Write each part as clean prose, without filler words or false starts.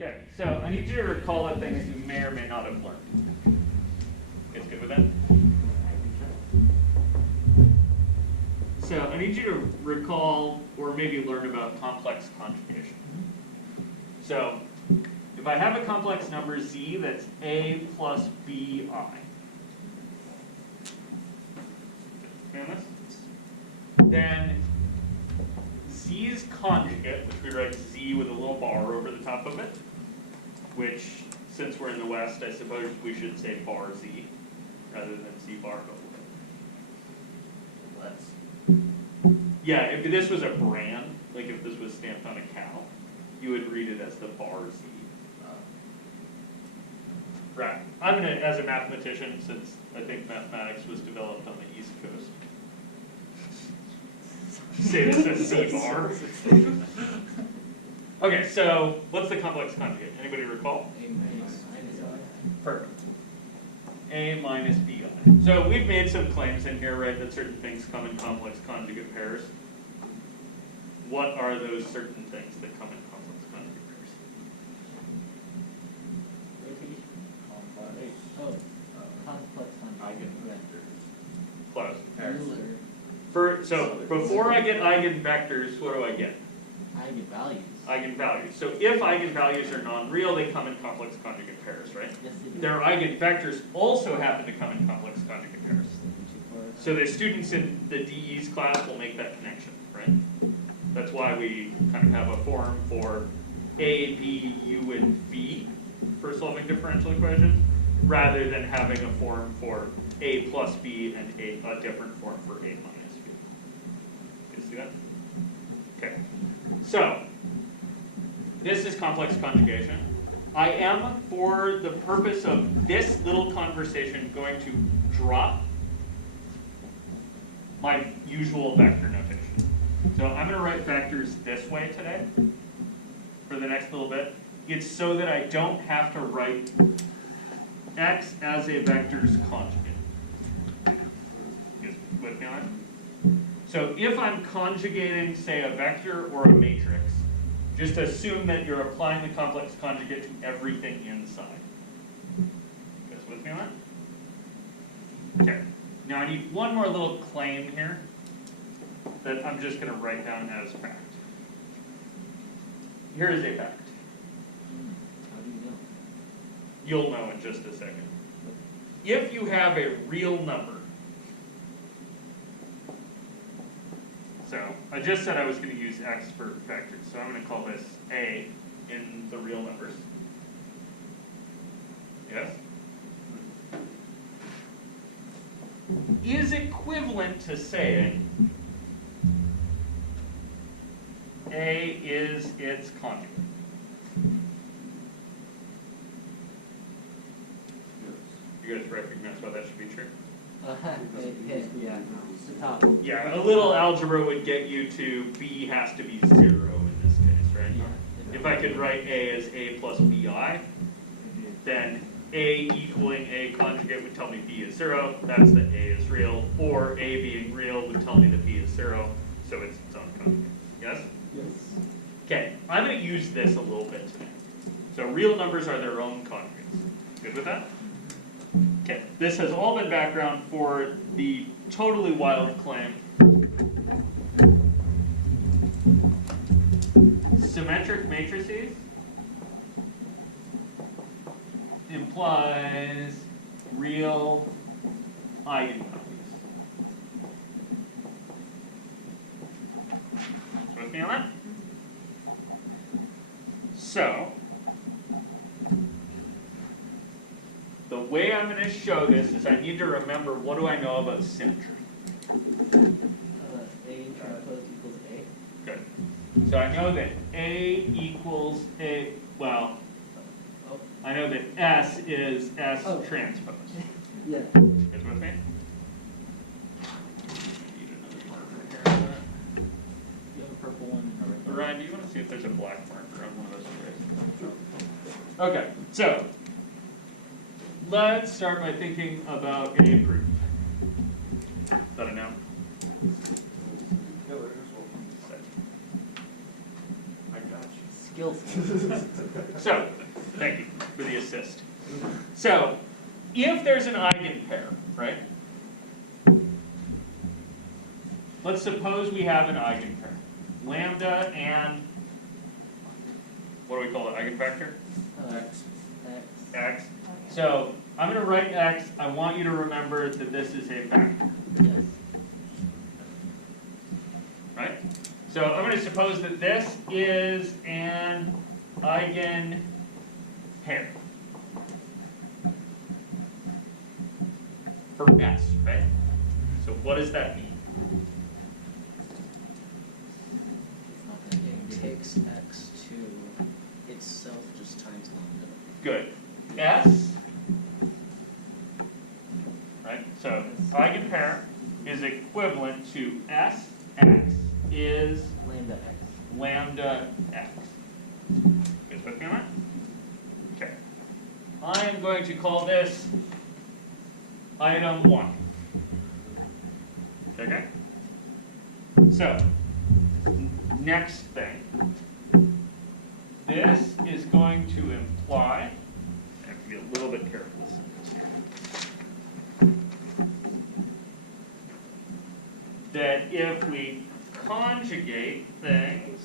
Okay, so I need you to recall the things you may or may not have learned. It's good with that? So I need you to recall or maybe learn about complex conjugation. So if I have a complex number z that's a plus bi, then z's conjugate, which we write z with a little bar over the top of it, which, since we're in the West, I suppose we should say bar z rather than z bar. Let's. Yeah, if this was a brand, like if this was stamped on a cow, you would read it as the bar z. Right. I'm gonna, as a mathematician, since I think mathematics was developed on the East Coast, say this as C bar. Okay, so what's the complex conjugate? Anybody recall? A minus I. Perfect. A minus bi. So we've made some claims in here, right, that certain things come in complex conjugate pairs. What are those certain things that come in complex conjugate pairs? Complex Eigenvectors. Close. Euler. So before I get eigenvectors, what do I get? Eigenvalues. Eigenvalues. So if eigenvalues are non-real, they come in complex conjugate pairs, right? Yes, they do. Their eigenvectors also happen to come in complex conjugate pairs. So the students in the DE's class will make that connection, right? That's why we kind of have a form for A, B, U, and V for solving differential equations, rather than having a form for A plus B and a different form for A minus B. You see that? Okay. So, this is complex conjugation. I am, for the purpose of this little conversation, going to drop my usual vector notation. So I'm going to write vectors this way today for the next little bit. It's so that I don't have to write x as a vector's conjugate. You with me on it? So if I'm conjugating, say, a vector or a matrix, just assume that you're applying the complex conjugate to everything inside. You guys with me on it? Okay. Now I need one more little claim here that I'm just going to write down as fact. Here is a fact. How do you know? You'll know in just a second. If you have a real number, so I just said I was going to use x for vectors, so I'm going to call this a in the real numbers. Yes? Is equivalent to saying A is its conjugate. You guys recognize why that should be true? Yeah. The top. Yeah, a little algebra would get you to B has to be 0 in this case, right? Yeah. If I could write A as A plus BI, then A equaling A conjugate would tell me B is 0, that's that A is real, or A being real would tell me that B is 0, so it's its own conjugate. Yes? Yes. Okay, I'm going to use this a little bit today. So real numbers are their own conjugates. Good with that? Okay, this has all been background for the totally wild claim. Symmetric matrices implies real eigenvalues. With me on that? So, the way I'm going to show this is I need to remember, what do I know about symmetry? A transpose equals A. Good. So I know that A equals A, well, I know that S is S transpose. Yeah. Guys with me? Need another marker here. You have a purple one and a red one. Ryan, do you want to see if there's a black marker on one of those trays? Okay, so let's start by thinking about a proof. Is that a no? I got you. skillful. So, thank you for the assist. So, if there's an eigenpair, right? Let's suppose we have an eigenpair. Lambda and, what do we call it, eigenvector? X. X. So, I'm going to write X. I want you to remember that this is a vector. Yes. Right? So I'm going to suppose that this is an eigenpair. For S, right? So what does that mean? It takes x to itself just times lambda. Good. S, right? So eigenpair is equivalent to S, X is Lambda X. lambda X. Guys with me on that? Okay. I am going to call this item 1. Okay? So, next thing. This is going to imply, I have to be a little bit careful with this here, that if we conjugate things,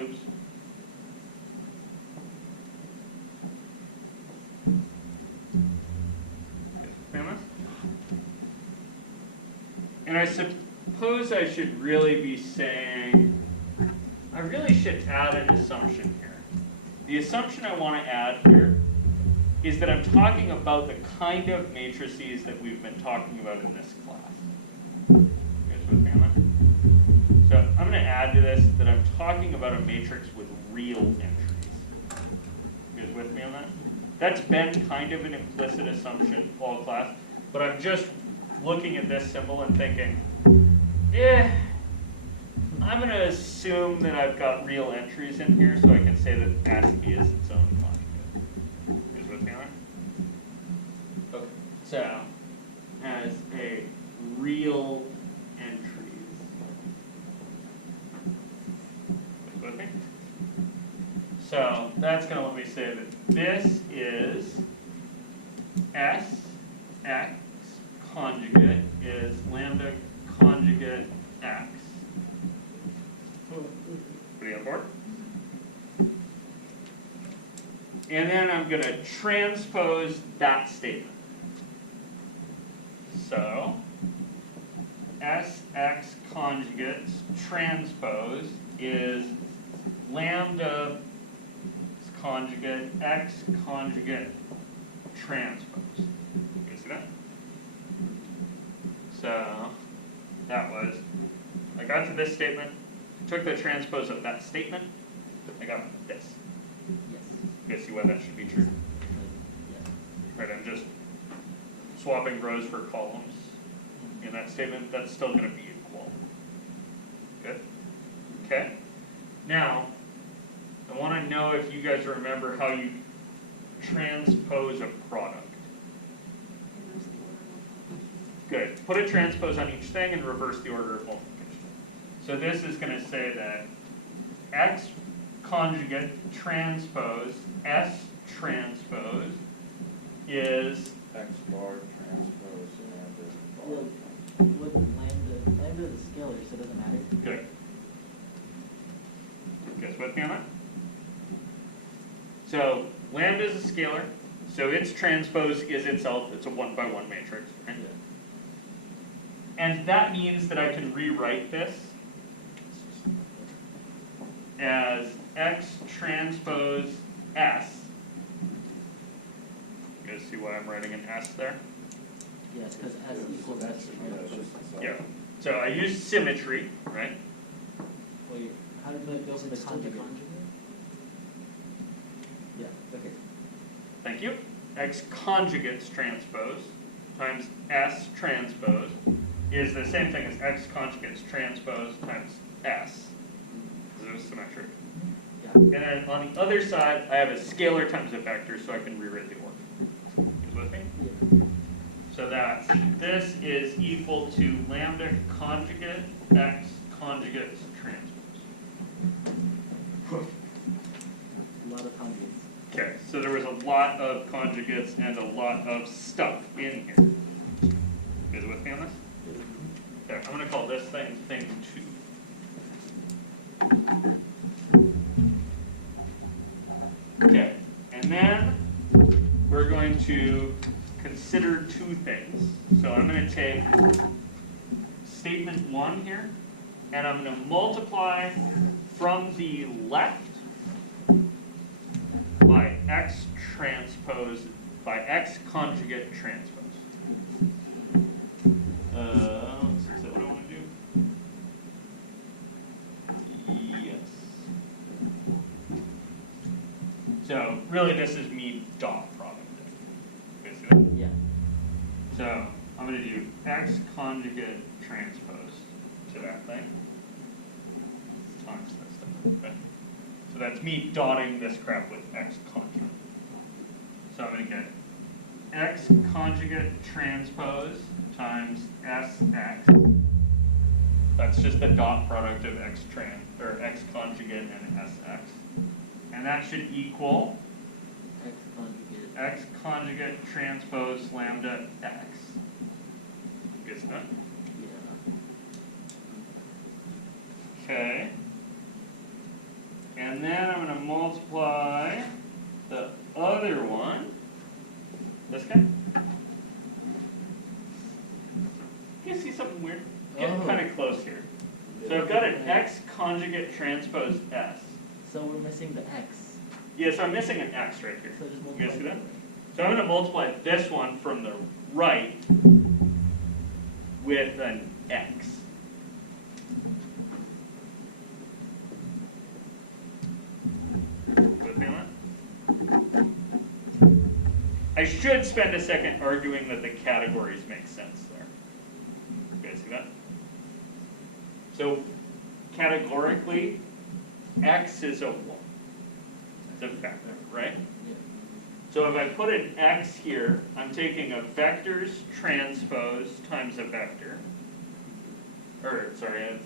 oops. And I suppose I should really be saying, I really should add an assumption here. The assumption I want to add here is that I'm talking about the kind of matrices that we've been talking about in this class. You guys with me on that? So I'm going to add to this that I'm talking about a matrix with real entries. You guys with me on that? That's been kind of an implicit assumption all class, but I'm just looking at this symbol and thinking, I'm going to assume that I've got real entries in here so I can say that S is its own conjugate. Is with me on that? Okay. So, as a real entries. Is with me? So, that's going to let me say that this is S, X, conjugate is lambda conjugate X. Pretty on board? And then I'm going to transpose that statement. So, SX conjugate transpose is lambda conjugate X conjugate transpose. You see that? So, that was, I got to this statement, took the transpose of that statement, I got this. Yes. You guys see why that should be true? Yes. Right, I'm just swapping rows for columns in that statement, that's still going to be equal. Good? Okay? Now, I want to know if you guys remember how you transpose a product. Good. Put a transpose on each thing and reverse the order of multiplication. So this is going to say that X conjugate transpose S transpose is X bar transpose Well, lambda with lambda is a scalar, so it doesn't matter. good. You guys with me on that? So lambda is a scalar, so its transpose is itself, it's a 1-by-1 matrix, right? Yeah. And that means that I can rewrite this as X transpose S. You guys see why I'm writing an S there? Yes, because S equals S transpose. Yeah. So I use symmetry, right? Wait, how did that go from the conjugate? Yeah, okay. Thank you. X conjugates transpose times S transpose is the same thing as X conjugates transpose times S. This is symmetric. Yeah. And then on the other side, I have a scalar times a vector, so I can rewrite the order. You with me? Yeah. So that this is equal to lambda conjugate x conjugate transpose. A lot of conjugates. Okay, so there was a lot of conjugates and a lot of stuff in here. You guys with me on this? Okay, I'm gonna call this thing 2. Okay, and then we're going to consider 2 things. So I'm going to take statement 1 here, and I'm going to multiply from the left by x transpose, by x conjugate transpose. Is that what I want to do? Yes. So really this is me dot product. You guys see that? Yeah. So I'm going to do x conjugate transpose to that thing times this thing. Okay. So that's me dotting this crap with x conjugate. So I'm going to get x conjugate transpose times sx. That's just the dot product of x conjugate and sx. And that should equal x conjugate transpose lambda x. Good stuff. Yeah. Okay. And then I'm going to multiply the other one, this guy. You guys see something weird? Getting kind of close here. So I've got an x conjugate transpose s. So we're missing the x. Yeah, so I'm missing an x right here. So just You multiply guys see that? it. So I'm going to multiply this one from the right with an x. With me on that? I should spend a second arguing that the categories make sense there. You guys see that? So categorically, x is a 1. It's a vector, right? Yeah. So if I put an x here, I'm taking a vector's transpose times a vector. Or, sorry, a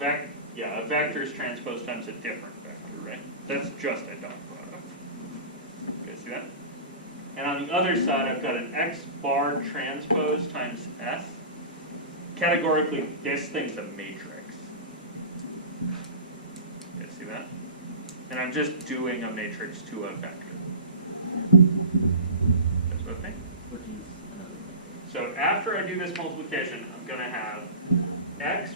vector's transpose times a different vector, right? That's just a dot product. You guys see that? And on the other side, I've got an x bar transpose times s. Categorically, this thing's a matrix. You guys see that? And I'm just doing a matrix to a vector. That's with me? Which is another vector. So after I do this multiplication, I'm going to have x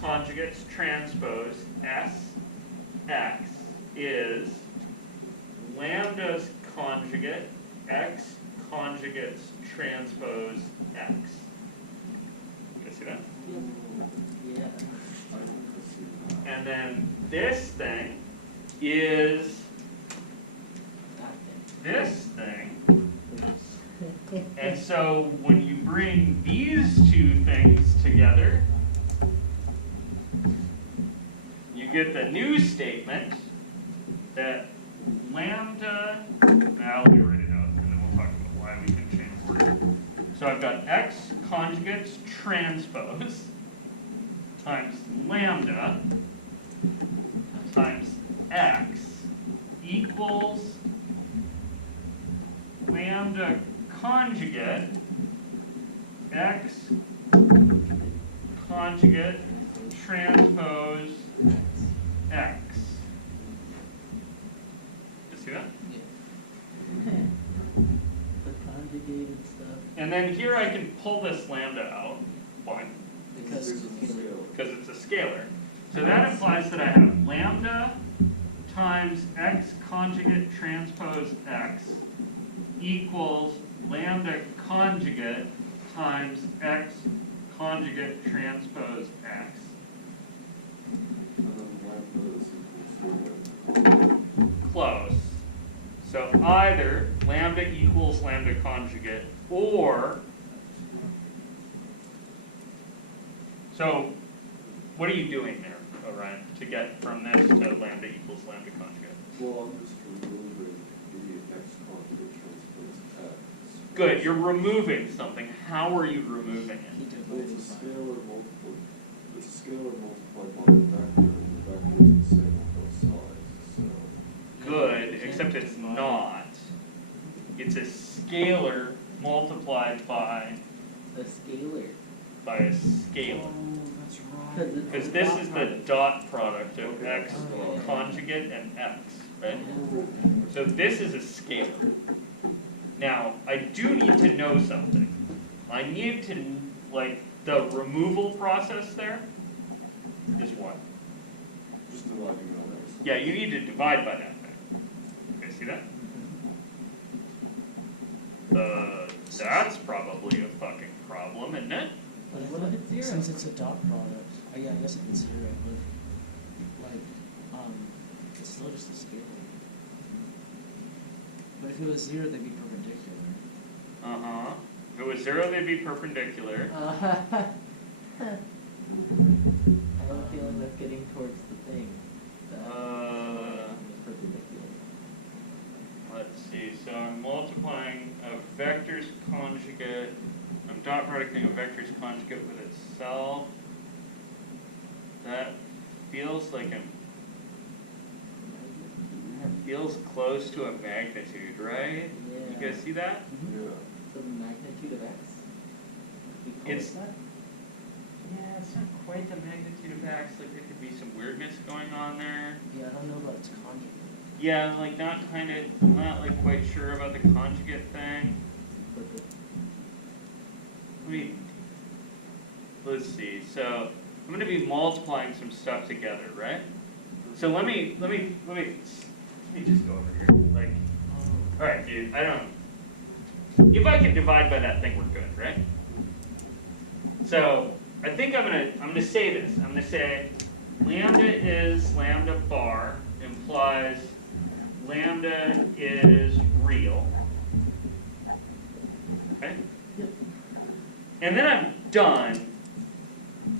conjugates transpose s x is lambda's conjugate x conjugates transpose x. You guys see that? Yeah. And then this thing is That this thing. And so when you bring these 2 things together, you get the new statement that lambda, now let me write it out and then we'll talk about why we can change order. So I've got x conjugates transpose times lambda times x equals lambda conjugate x conjugate transpose x. You see that? the conjugated stuff. And then here I can pull this lambda out. Why? Because it's scalar. Because it's a scalar. So that implies that I have lambda times x conjugate transpose x equals lambda conjugate times x conjugate transpose x. Close. So either lambda equals lambda conjugate, or, so what are you doing there, Orion, to get from this to lambda equals lambda conjugate? Well, I'm just removing the x conjugate transpose x Good, you're removing something. How are you removing He it? divided It's a by. scalar multiple, it's a scalar multiplied by the vector, and the vector is the same on both sides, so. Good, except it's not. It's a scalar multiplied by A scalar. a scalar. That's Because it's Because a this dot is the product. dot product of Okay. x Oh, yeah. conjugate and x, right? So this is a scalar. Now, I do need to know something. I need to, like, the removal process there is what? Just dividing it on every side. Yeah, you need to divide by that thing. Okay, see that? That's probably a fucking problem, isn't it? But what if it's zero? Since it's a dot product, yeah, I guess if it's zero, but like, it's still just a scalar. But if it was zero, they'd be perpendicular. Uh-huh. If it was zero, they'd be perpendicular. I have a feeling that's getting towards the thing. The perpendicular. Let's see, so I'm multiplying a vector's conjugate, I'm dot producting a vector's conjugate with itself. That feels like that feels close to a magnitude, right? You Yeah. guys see that? Yeah. So the magnitude of x? We call It's- it that? Yeah, it's not quite the magnitude of x, like there could be some weirdness going on there. Yeah, I don't know about its conjugate. Yeah, I'm like not like quite sure about the conjugate thing. Let's see, so I'm gonna be multiplying some stuff together, right? So let me just go over here, like, alright dude, if I can divide by that thing, we're good, right? So, I think I'm gonna say this, I'm gonna say lambda is lambda bar implies lambda is real, okay? Yep. And then I'm done,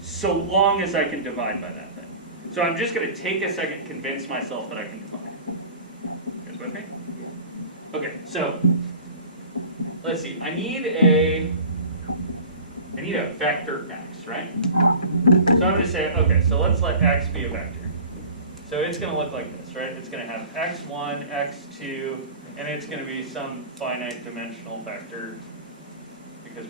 so long as I can divide by that thing. So I'm just going to take a second to convince myself that I can divide. You guys with me? Okay, so let's see. I need a vector x, right? So I'm going to say, okay, so let's let x be a vector. So it's going to look like this, right? It's going to have x1, x2, and it's going to be some finite dimensional vector